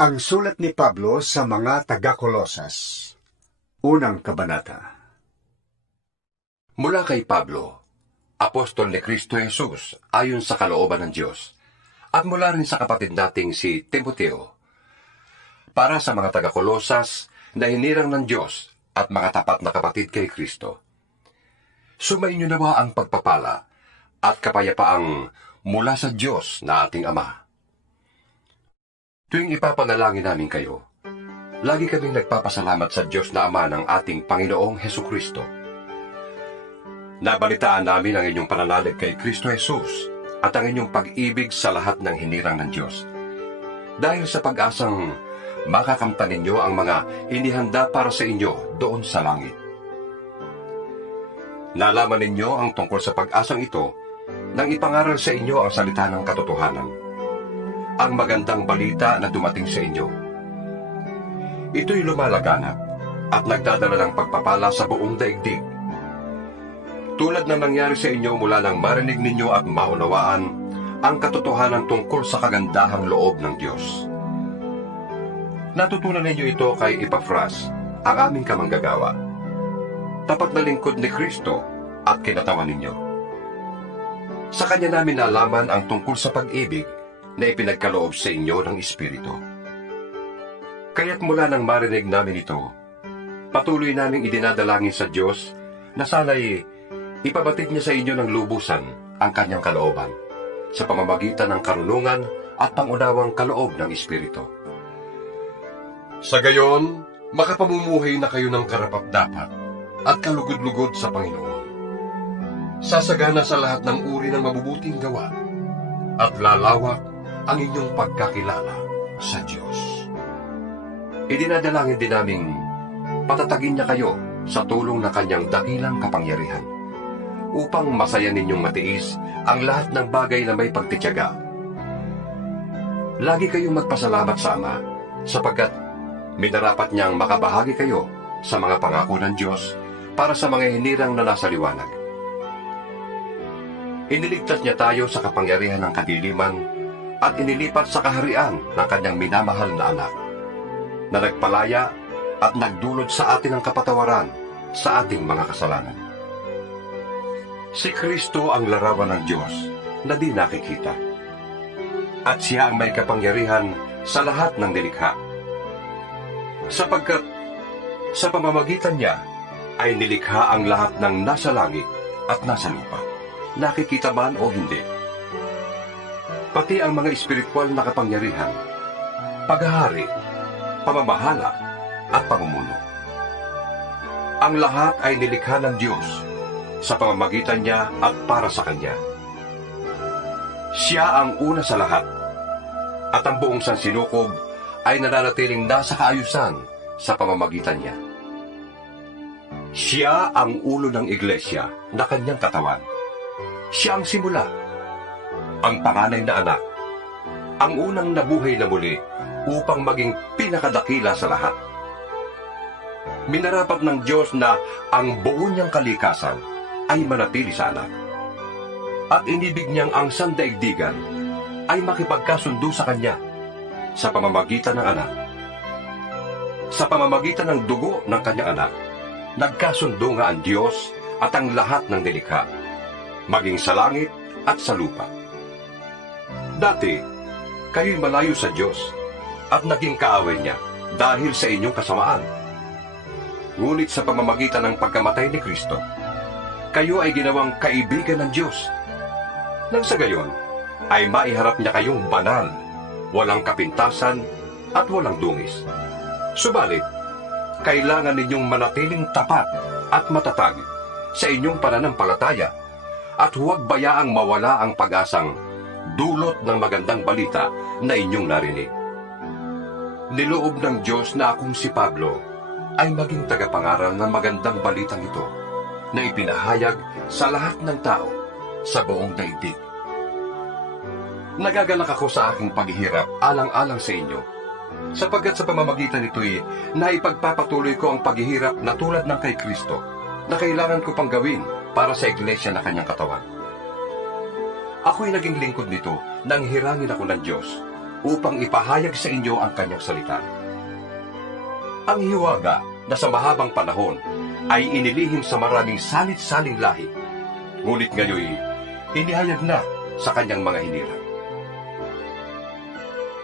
Ang sulat ni Pablo sa mga taga-Kolosas. Unang kabanata. Mula kay Pablo, apostol ni Kristo Jesus ayon sa kalooban ng Diyos, at mula rin sa kapatid nating si Timoteo, para sa mga taga-Kolosas na hinirang ng Diyos at mga tapat na kapatid kay Kristo. Sumainyo nawa ang pagpapala at kapayapaang mula sa Diyos na ating Ama. Tuwing ipapanalangin namin kayo, lagi kaming nagpapasalamat sa Diyos na Ama ng ating Panginoong Hesukristo. Nabalitaan namin ang inyong pananalig kay Kristo Jesus at ang inyong pag-ibig sa lahat ng hinirang ng Diyos. Dahil sa pag-asang makakamtan ninyo ang mga inihanda para sa inyo doon sa langit. Nalaman ninyo ang tungkol sa pag-asang ito nang ipangaral sa inyo ang salita ng katotohanan, ang magandang balita na dumating sa inyo. Ito'y lumalaganap at nagdadala ng pagpapala sa buong daigdig. Tulad na nangyari sa inyo mula nang marinig ninyo at maunawaan ang katotohanan tungkol sa kagandahang loob ng Diyos. Natutunan ninyo ito kay Epafras, ang aming kamanggagawa, tapat na lingkod ni Kristo at kinatawan ninyo. Sa kanya namin nalaman ang tungkol sa pag-ibig na ipinagkaloob sa inyo ng Espiritu. Kaya't mula nang marinig namin ito, patuloy naming idinadalangin sa Diyos na sana'y ipabatid niya sa inyo ng lubusan ang kanyang kalooban sa pamamagitan ng karunungan at pangunawang kaloob ng Espiritu. Sa gayon, makapamumuhay na kayo ng karapat-dapat at kalugod-lugod sa Panginoon. Sasagana sa lahat ng uri ng mabubuting gawa at lalawak ang inyong pagkakilala sa Diyos. Idinadalangin din naming patatagin niya kayo sa tulong ng kanyang dakilang kapangyarihan upang masaya ninyong matiis ang lahat ng bagay na may pagtitiyaga. Lagi kayong magpasalamat sa Ama sapagkat minarapat niyang makabahagi kayo sa mga pangako ng Diyos para sa mga hinirang na nasa liwanag. Iniligtas niya tayo sa kapangyarihan ng kadiliman at inilipat sa kaharian ng kanyang minamahal na anak, na nagpalaya at nagdulot sa atin ng kapatawaran sa ating mga kasalanan. Si Kristo ang larawan ng Diyos na di nakikita, at siya ang may kapangyarihan sa lahat ng nilikha, sapagkat sa pamamagitan niya ay nilikha ang lahat ng nasa langit at nasa lupa, nakikita man o hindi. Pati ang mga espiritual na kapangyarihan, paghahari, pamamahala, at pamumuno. Ang lahat ay nilikha ng Diyos sa pamamagitan niya at para sa Kanya. Siya ang una sa lahat, at ang buong sansinukob ay nananatiling nasa kaayusan sa pamamagitan niya. Siya ang ulo ng iglesia na Kanyang katawan. Siya ang simula, ang panganay na anak, ang unang nabuhay na muli upang maging pinakadakila sa lahat. Minarapat ng Diyos na ang buo niyang kalikasan ay manatili sa anak, at inibig niyang ang sandaigdigan ay makipagkasundo sa Kanya sa pamamagitan ng anak. Sa pamamagitan ng dugo ng Kanyang anak, nagkasundo nga ang Diyos at ang lahat ng nilikha, maging sa langit at sa lupa. Dati, kayo'y malayo sa Diyos at naging kaaway niya dahil sa inyong kasamaan. Ngunit sa pamamagitan ng pagkamatay ni Kristo, kayo ay ginawang kaibigan ng Diyos. Nang sa gayon, ay maiharap niya kayong banal, walang kapintasan at walang dungis. Subalit, kailangan ninyong manatiling tapat at matatag sa inyong pananampalataya at huwag bayaang mawala ang pag-asang dulot ng magandang balita na inyong narinig. Niloob ng Diyos na akong si Pablo ay maging tagapangaral ng magandang balitang ito na ipinahayag sa lahat ng tao sa buong daigdig. Nagagalak ako sa aking paghihirap alang-alang sa inyo, sapagkat sa pamamagitan nito'y naipagpapatuloy ko ang paghihirap na tulad ng kay Kristo, na kailangan ko pang gawin para sa iglesia na Kanyang katawan. Ako'y naging lingkod nito nang hirangin ako ng Diyos upang ipahayag sa inyo ang kanyang salita. Ang hiwaga na sa mahabang panahon ay inilihim sa maraming salit-saling lahi, ngunit ngayon inihayag na sa kanyang mga hinirang.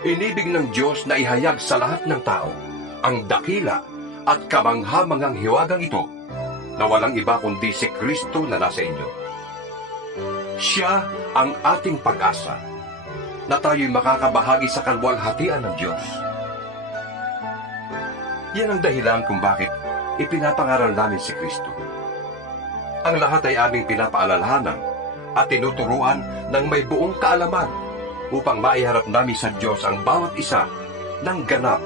Inibig ng Diyos na ihayag sa lahat ng tao ang dakila at kamangha-manghang hiwagang ito na walang iba kundi si Kristo na nasa inyo. Siya ang ating pag-asa na tayo'y makakabahagi sa kalwalhatian ng Diyos. Yan ang dahilan kung bakit ipinapangaral namin si Kristo. Ang lahat ay aming pinapaalalahanan at tinuturuan ng may buong kaalaman upang maiharap namin sa Diyos ang bawat isa ng ganap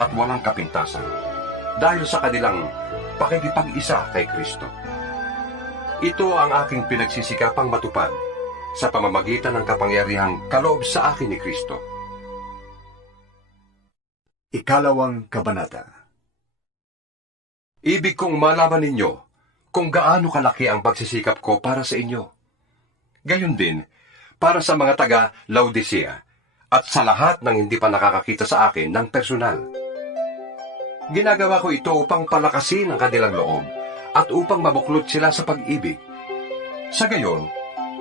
at walang kapintasan dahil sa kanilang pakikipag-isa kay Kristo. Ito ang aking pinagsisikapang matupad sa pamamagitan ng kapangyarihang kaloob sa akin ni Kristo. 2 Kabanata. Ibig kong malaman ninyo kung gaano kalaki ang pagsisikap ko para sa inyo. Gayon din, para sa mga taga-Laodicea at sa lahat ng hindi pa nakakakita sa akin ng personal. Ginagawa ko ito upang palakasin ang kanilang loob at upang mabuklod sila sa pag-ibig. Sa gayon,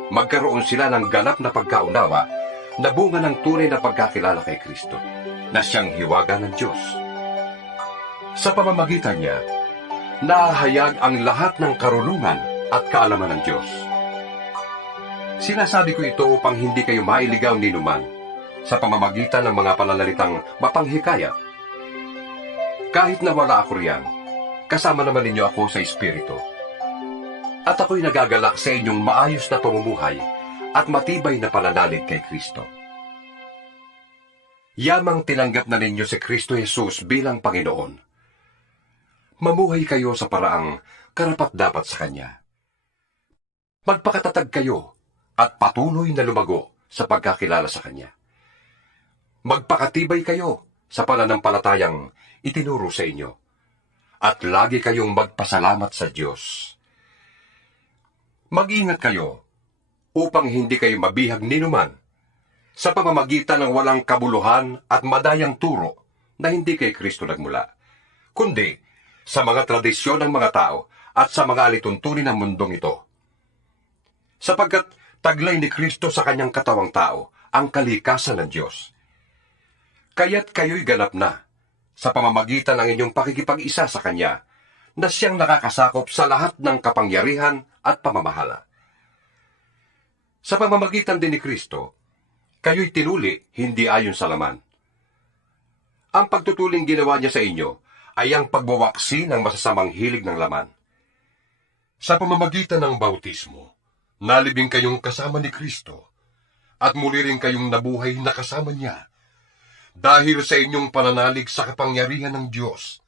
magkaroon sila ng ganap na pagkaunawa na bunga ng tunay na pagkakilala kay Kristo, na siyang hiwaga ng Diyos. Sa pamamagitan niya, nahayag ang lahat ng karunungan at kaalaman ng Diyos. Sinasabi ko ito upang hindi kayo mailigaw ni numan sa pamamagitan ng mga pananalitang mapanghikayat. Kahit na wala ako riyan, kasama naman ninyo ako sa Espiritu. At ako'y nagagalak sa inyong maayos na pamumuhay at matibay na pananalig kay Kristo. Yamang tinanggap na ninyo si Kristo Jesus bilang Panginoon. Mamuhay kayo sa paraang karapat-dapat sa Kanya. Magpakatatag kayo at patuloy na lumago sa pagkakilala sa Kanya. Magpakatibay kayo sa pananampalatayang itinuro sa inyo, at lagi kayong magpasalamat sa Diyos. Mag-ingat kayo upang hindi kayo mabihag ninuman sa pamamagitan ng walang kabuluhan at madayang turo na hindi kay Kristo nagmula, kundi sa mga tradisyon ng mga tao at sa mga alituntunin ng mundong ito. Sapagkat taglay ni Kristo sa kanyang katawang tao ang kalikasan ng Diyos. Kaya't kayo'y ganap na sa pamamagitan ng inyong pakikipag-isa sa Kanya na siyang nakakasakop sa lahat ng kapangyarihan at pamamahala. Sa pamamagitan din ni Kristo, kayo'y tinuli hindi ayon sa laman. Ang pagtutuling ginawa niya sa inyo ay ang pagwawaksi ng masasamang hilig ng laman. Sa pamamagitan ng bautismo, nalibing kayong kasama ni Kristo, at muli rin kayong nabuhay na kasama niya, dahil sa inyong pananalig sa kapangyarihan ng Diyos,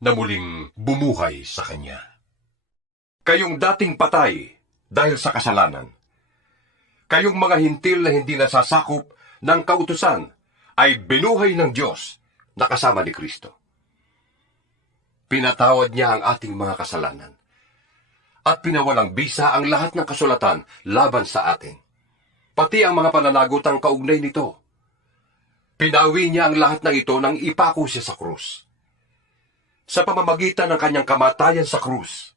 na muling bumuhay sa Kanya. Kayong dating patay dahil sa kasalanan, kayong mga hintil na hindi nasasakop ng kautusan, ay binuhay ng Diyos na kasama ni Kristo. Pinatawad niya ang ating mga kasalanan, at pinawalang bisa ang lahat ng kasulatan laban sa atin, pati ang mga pananagutang kaugnay nito. Pinawi niya ang lahat ng ito nang ipako siya sa krus. Sa pamamagitan ng kanyang kamatayan sa krus,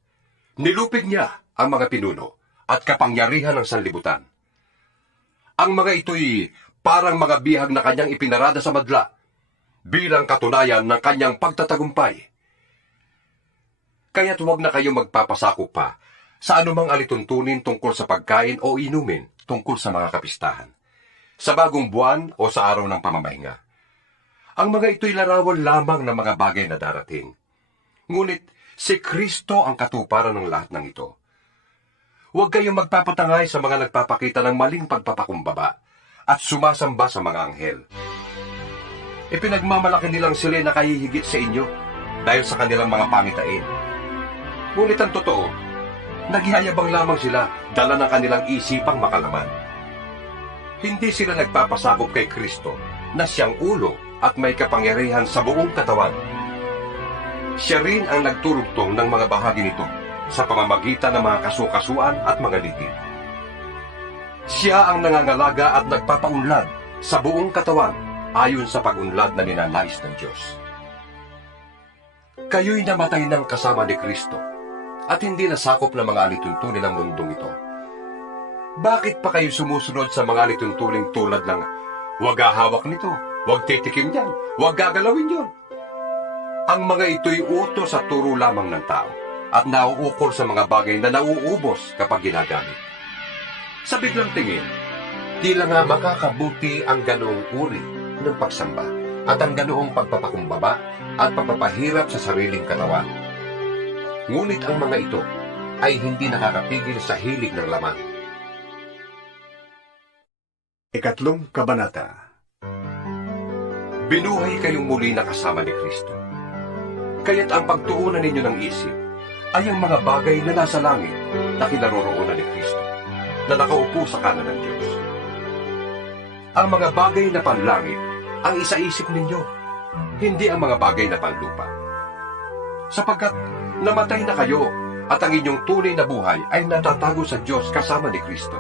nilupig niya ang mga pinuno at kapangyarihan ng sanlibutan. Ang mga ito'y parang mga bihag na kanyang ipinarada sa madla, bilang katunayan ng kanyang pagtatagumpay. Kaya't huwag na kayo magpapasakop pa sa anumang alituntunin tungkol sa pagkain o inumin tungkol sa mga kapistahan, sa bagong buwan o sa araw ng pamamahinga. Ang mga ito'y larawan lamang ng mga bagay na darating. Ngunit si Kristo ang katuparan ng lahat ng ito. Huwag kayong magpapatangay sa mga nagpapakita ng maling pagpapakumbaba at sumasamba sa mga anghel. Ipinagmamalaki nilang sila na kahihigit sa inyo dahil sa kanilang mga pangitain. Ngunit ang totoo, nagyayabang lamang sila dala ng kanilang isipang makalaman. Hindi sila nagpapasakop kay Kristo na siyang ulo at may kapangyarihan sa buong katawan. Siya rin ang nagturugtong ng mga bahagi nito sa pamamagitan ng mga kasukasuan at mga litin. Siya ang nangangalaga at nagpapaunlad sa buong katawan ayon sa pag-unlad na ninanais ng Diyos. Kayo'y namatay ng kasama ni Kristo at hindi nasakop ng mga alituntunin ng mundong ito. Bakit pa kayo sumusunod sa mga alituntuning tulad ng huwag hahawak nito, huwag titikim yan, huwag gagalawin yon? Ang mga ito'y utos at turo lamang ng tao at nauukol sa mga bagay na nauubos kapag ginagamit. Sa biglang tingin, tila nga makakabuti ang ganoong uri ng pagsamba at ang ganoong pagpapakumbaba at pagpapahirap sa sariling katawan. Ngunit ang mga ito ay hindi nakakapigil sa hilig ng laman. Ikatlong kabanata. Binuhay kayong muli na kasama ni Kristo. Kaya't ang pagtuunan ninyo ng isip ay ang mga bagay na nasa langit na kinaroroonan ni Kristo, na nakaupo sa kanan ng Diyos. Ang mga bagay na panlangit ang isaisip ninyo, hindi ang mga bagay na panlupa. Sapagkat namatay na kayo at ang inyong tunay na buhay ay natatago sa Diyos kasama ni Kristo.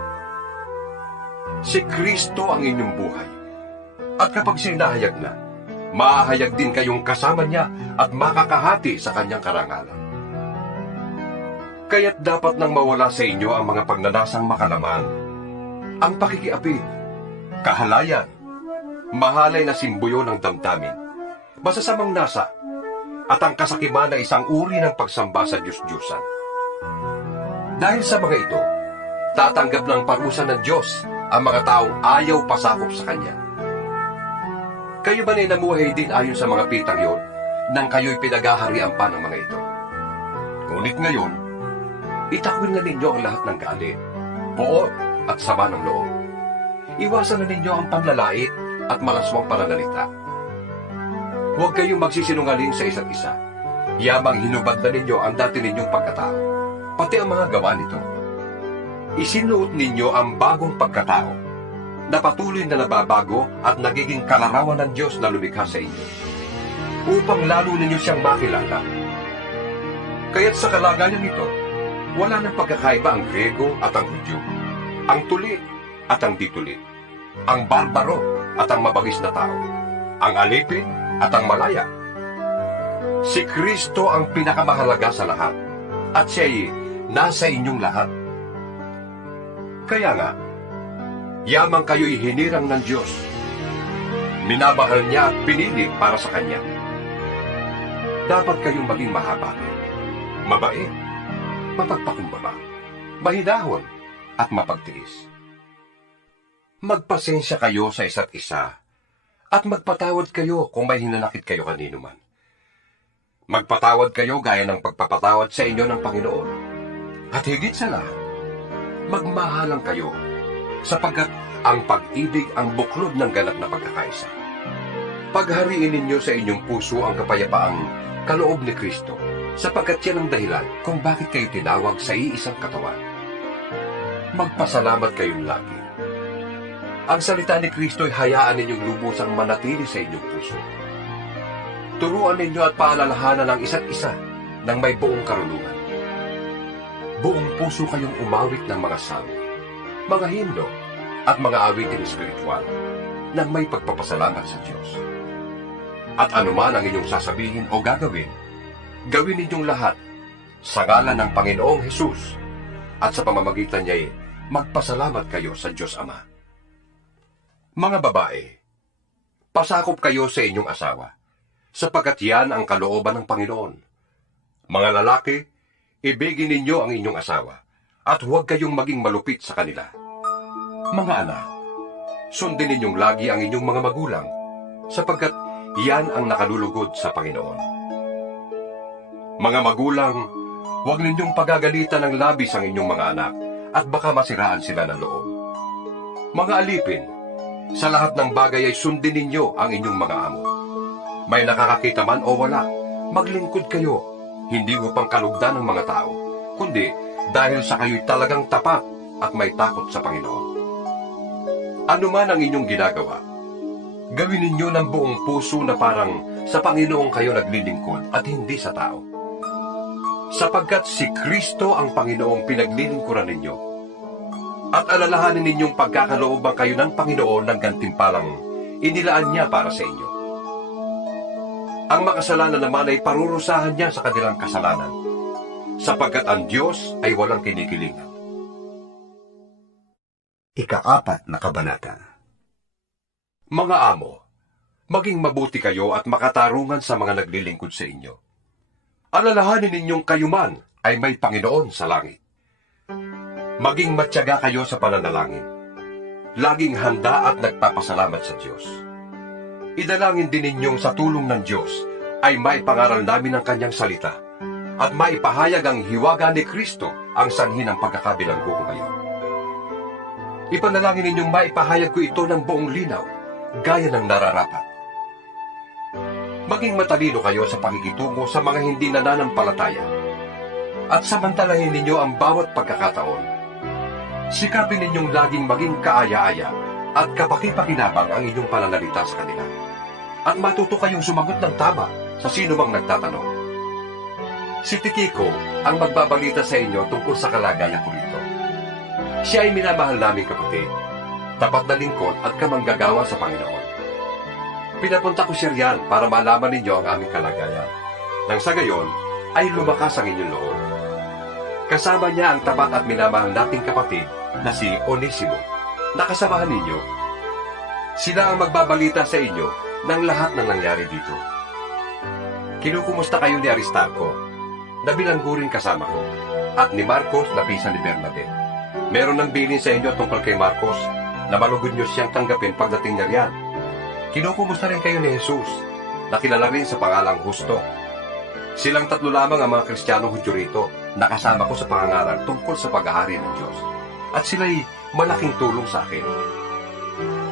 Si Kristo ang inyong buhay. At kapag siya nahayag na, mahahayag din kayong kasama niya at makakahati sa kanyang karangalan. Kaya't dapat nang mawala sa inyo ang mga pagnanasang makalaman, ang pakikiapid, kahalayan, mahalay na simbuyo ng damdamin, masasamang nasa, at ang kasakiman na isang uri ng pagsamba sa Diyos-Diyusan. Dahil sa mga ito, tatanggap ng parusa ng Diyos ang mga taong ayaw pasakop sa Kanya. Kayo ba na namuhay din ayon sa mga pitang yon nang kayo'y pinaghaharian pa ng mga ito? Ngunit ngayon, itakwil na ninyo ang lahat ng galit, poot at sama ng loob. Iwasan na ninyo ang panlalait at malaswang pananalita. Huwag kayong magsisinungaling sa isa't isa. Yamang hinubad na ninyo ang dati ninyong pagkatao, pati ang mga gawa nito. Isinuot ninyo ang bagong pagkatao, na patuloy na nababago at nagiging kalarawan ng Diyos na lumikha sa inyo, upang lalo ninyo siyang makilala. Kaya't sa kalagayan nito, wala nang pagkakaiba ang Grego at ang Hudyo, ang tuli at ang dituli, ang barbaro at ang mabagis na tao, ang alipin at ang malaya. Si Kristo ang pinakamahalaga sa lahat, at siya'y nasa inyong lahat. Kaya nga, yamang kayo'y hinirang ng Diyos. Minamahal niya at pinili para sa Kanya. Dapat kayong maging mahabagin, mabait, mapagpakumbaba, mahinahon, at mapagtiis. Magpasensya kayo sa isa't isa, at magpatawad kayo kung may hinanakit kayo kanino man. Magpatawad kayo gaya ng pagpapatawad sa inyo ng Panginoon. At higit sa lahat, magmahalang kayo, sapagkat ang pag-ibig ang buklod ng ganap na pagkakaisa. Paghariin ninyo sa inyong puso ang kapayapaang kaloob ni Kristo, sapagkat yan ang dahilan kung bakit kayo tinawag sa iisang katawan. Magpasalamat kayong lagi. Ang salita ni Kristo ay hayaan ninyong lubusang manatili sa inyong puso. Turuan ninyo at paalalahanan ang isa't isa ng may buong karunungan. Buong puso kayong umawit ng mga salmo, mga himno, at mga awiting espiritual na may pagpapasalamat sa Diyos. At anuman ang inyong sasabihin o gagawin, gawin ninyong lahat sa ngalan ng Panginoong Hesus, at sa pamamagitan niya'y magpasalamat kayo sa Diyos Ama. Mga babae, pasakop kayo sa inyong asawa, sapagkat yan ang kalooban ng Panginoon. Mga lalaki, ibigin ninyo ang inyong asawa, at huwag kayong maging malupit sa kanila. Mga anak, sundin ninyong lagi ang inyong mga magulang, sapagkat yan ang nakalulugod sa Panginoon. Mga magulang, huwag ninyong pagagalitan ng labis ang inyong mga anak, at baka masiraan sila ng loob. Mga alipin, sa lahat ng bagay ay sundin ninyo ang inyong mga amo. May nakakakita man o wala, maglingkod kayo, hindi upang kalugdan ng mga tao, kundi dahil sa kayo'y talagang tapat at may takot sa Panginoon. Ano man ang inyong ginagawa, gawin ninyo ng buong puso na parang sa Panginoon kayo naglilingkod at hindi sa tao. Sapagkat si Kristo ang Panginoong pinaglilingkuran ninyo. At alalahanin ninyong pagkakalooban kayo ng Panginoon ng gantimpalang inilaan niya para sa inyo. Ang makasalanan naman ay parurusahan niya sa kanilang kasalanan, sapagkat ang Diyos ay walang kinikilingan. Ika-4 na kabanata. Mga amo, maging mabuti kayo at makatarungan sa mga naglilingkod sa inyo. Alalahanin ninyong kayo man ay may Panginoon sa langit. Maging matyaga kayo sa pananalangin. Laging handa at nagpapasalamat sa Diyos. Idalangin din ninyong sa tulong ng Diyos ay maipangaral namin ang kanyang salita at maipahayag ang hiwaga ni Kristo ang sanhi ng pagkakabilanggo ko ngayon. Ipanalangin ninyong maipahayag ko ito ng buong linaw, gaya ng nararapat. Maging matalino kayo sa pakikitungo sa mga hindi nananampalataya at samantalahin ninyo ang bawat pagkakataon. Sikapin ninyong laging maging kaaya-aya at kapakipakinabang ang inyong pananalita sa kanila. At matuto kayong sumagot ng tama sa sino mang nagtatanong. Si Tikiko ang magbabalita sa inyo tungkol sa kalagayan ko rito. Siya ay minamahal naming kapatid, tapat na lingkod at kamanggagawa sa Panginoon. Pinapunta ko siya riyan para malaman ninyo ang aming kalagayan. Nang sa gayon, ay lumakas ang inyong loob. Kasama niya ang tapat at minamahal nating kapatid na si Onesimo, na kasamahan ninyo. Sila ang magbabalita sa inyo ng lahat ng nangyari dito. Kinukumusta kayo ni Aristarco, na bilanggo rin kasama ko, at ni Marcos na pisa ni Bernabé. Meron ng bilin sa inyo tungkol kay Marcos, na malugod nyo siyang tanggapin pagdating niya riyan. Kinukumusta rin kayo ni Jesus, na kilala rin sa pangalang Justo. Silang 3 lamang ang mga Kristiyanong Hudyo rito, na kasama ko sa pangangaral tungkol sa paghahari ng Diyos. At sila'y malaking tulong sa akin.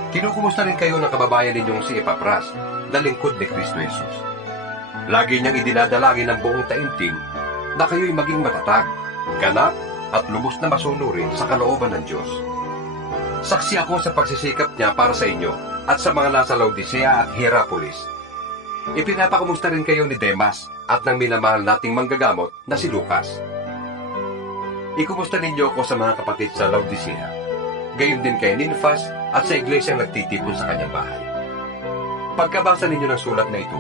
Kinukumusta rin kayo ng kababayan ninyong si Epapras, na lingkod ni Kristo Jesus. Lagi niyang idinadalangin ng buong taimtim na kayo'y maging matatag, ganap at lubos na masunurin sa kalooban ng Diyos. Saksi ako sa pagsisikap niya para sa inyo at sa mga nasa Laodicea at Hierapolis. Ipinapakumusta rin kayo ni Demas at ng minamahal nating manggagamot na si Lucas. Ikumusta ninyo ako sa mga kapatid sa Laodicea, gayon din kay Ninfas at sa iglesyang nagtitipon sa kanyang bahay. Pagkabasa ninyo ng sulat na ito,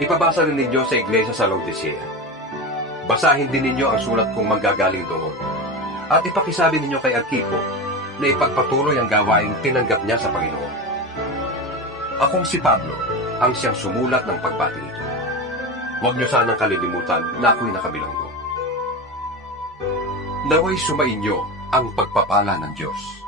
ipabasa rin ninyo sa iglesia sa Laodicea. Basahin din ninyo ang sulat kong manggagaling doon. At ipakisabi ninyo kay Arquipo na ipagpatuloy ang gawaing tinanggap niya sa Panginoon. Akong si Pablo ang siyang sumulat ng pagbati ito. Huwag niyo sanang kalilimutan na ako'y nakabilanggo. Naway sumainyo ang pagpapala ng Diyos.